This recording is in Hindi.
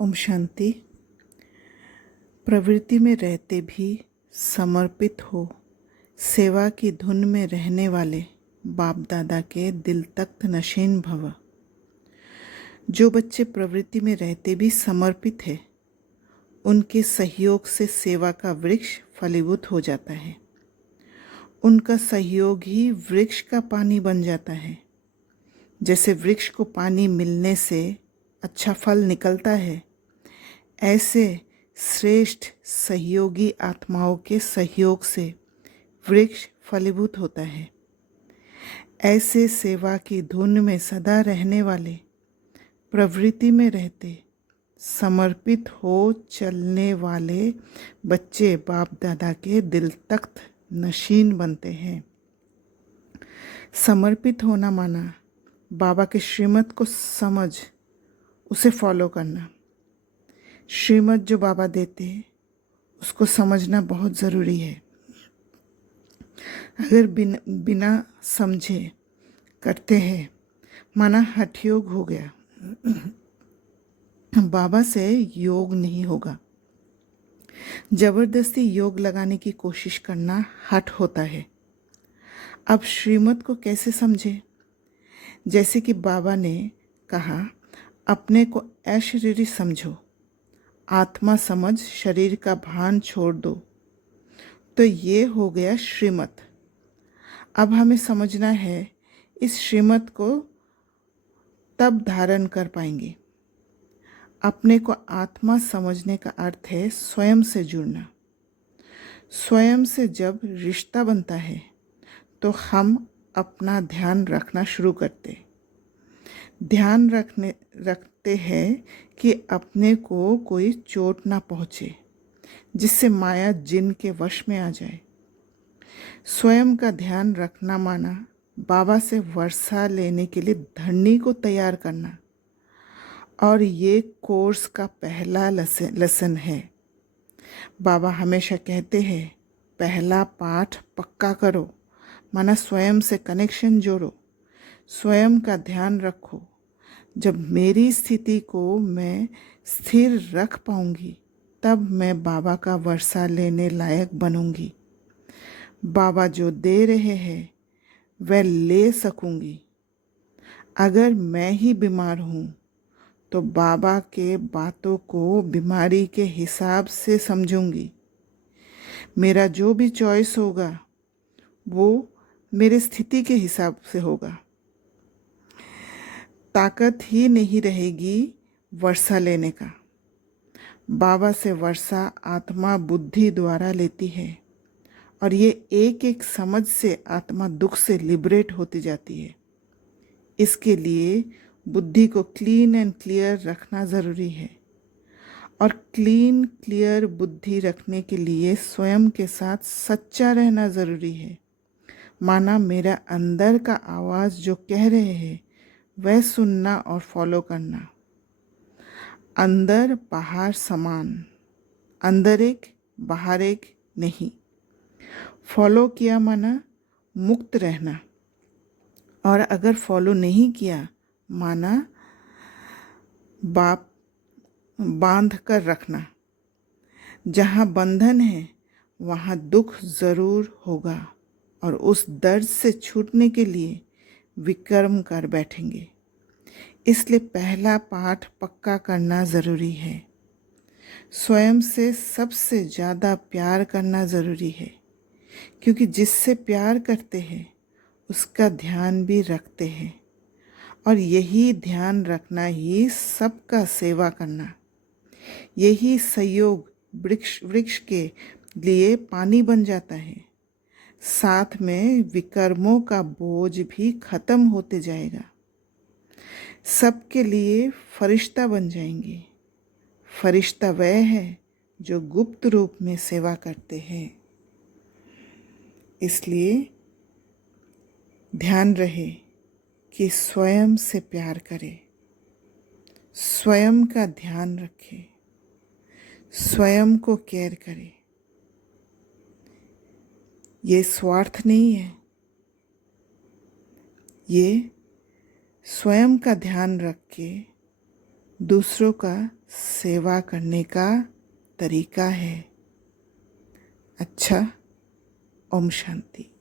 ओम शांति। प्रवृत्ति में रहते भी समर्पित हो सेवा की धुन में रहने वाले बाप दादा के दिल तख्त नशीन भव। जो बच्चे प्रवृत्ति में रहते भी समर्पित है, उनके सहयोग से सेवा का वृक्ष फलीभूत हो जाता है। उनका सहयोग ही वृक्ष का पानी बन जाता है। जैसे वृक्ष को पानी मिलने से अच्छा फल निकलता है, ऐसे श्रेष्ठ सहयोगी आत्माओं के सहयोग से वृक्ष फलीभूत होता है। ऐसे सेवा की धुन में सदा रहने वाले, प्रवृत्ति में रहते, समर्पित हो चलने वाले बच्चे बाप दादा के दिल तख्त नशीन बनते हैं। समर्पित होना माना बाबा के श्रीमत को समझ उसे फॉलो करना। श्रीमत जो बाबा देते उसको समझना बहुत ज़रूरी है। अगर बिना समझे करते हैं माना हठ योग हो गया, बाबा से योग नहीं होगा। जबरदस्ती योग लगाने की कोशिश करना हठ होता है। अब श्रीमत को कैसे समझे? जैसे कि बाबा ने कहा, अपने को अशरीरी समझो, आत्मा समझ शरीर का भान छोड़ दो। तो ये हो गया श्रीमत। अब हमें समझना है, इस श्रीमत को तब धारण कर पाएंगे। अपने को आत्मा समझने का अर्थ है स्वयं से जुड़ना। स्वयं से जब रिश्ता बनता है तो हम अपना ध्यान रखना शुरू करते। ध्यान रखते हैं कि अपने को कोई चोट ना पहुँचे, जिससे माया जिन के वश में आ जाए। स्वयं का ध्यान रखना माना बाबा से वर्षा लेने के लिए धरनी को तैयार करना। और ये कोर्स का पहला लेसन है। बाबा हमेशा कहते हैं, पहला पाठ पक्का करो, माना स्वयं से कनेक्शन जोड़ो, स्वयं का ध्यान रखो। जब मेरी स्थिति को मैं स्थिर रख पाऊंगी, तब मैं बाबा का वर्षा लेने लायक बनूंगी। बाबा जो दे रहे हैं वह ले सकूंगी। अगर मैं ही बीमार हूँ तो बाबा के बातों को बीमारी के हिसाब से समझूंगी। मेरा जो भी चॉइस होगा वो मेरे स्थिति के हिसाब से होगा। ताकत ही नहीं रहेगी वर्षा लेने का। बाबा से वर्षा आत्मा बुद्धि द्वारा लेती है और ये एक एक समझ से आत्मा दुख से लिबरेट होती जाती है। इसके लिए बुद्धि को क्लीन एंड क्लियर रखना ज़रूरी है। और क्लीन क्लियर बुद्धि रखने के लिए स्वयं के साथ सच्चा रहना ज़रूरी है। माना मेरा अंदर का आवाज़ जो कह रहे हैं वह सुनना और फॉलो करना। अंदर बाहर समान, अंदर एक बाहर एक नहीं। फॉलो किया माना मुक्त रहना, और अगर फॉलो नहीं किया माना बांध कर रखना। जहाँ बंधन है वहाँ दुख ज़रूर होगा, और उस दर्द से छूटने के लिए विक्रम कर बैठेंगे। इसलिए पहला पाठ पक्का करना ज़रूरी है। स्वयं से सबसे ज़्यादा प्यार करना ज़रूरी है, क्योंकि जिससे प्यार करते हैं उसका ध्यान भी रखते हैं। और यही ध्यान रखना ही सबका सेवा करना, यही सहयोग वृक्ष के लिए पानी बन जाता है। साथ में विकर्मों का बोझ भी खत्म होते जाएगा। सबके लिए फरिश्ता बन जाएंगे। फरिश्ता वह है जो गुप्त रूप में सेवा करते हैं। इसलिए ध्यान रहे कि स्वयं से प्यार करें, स्वयं का ध्यान रखें, स्वयं को केयर करें। ये स्वार्थ नहीं है, ये स्वयं का ध्यान रख के दूसरों का सेवा करने का तरीका है। अच्छा, ओम शांति।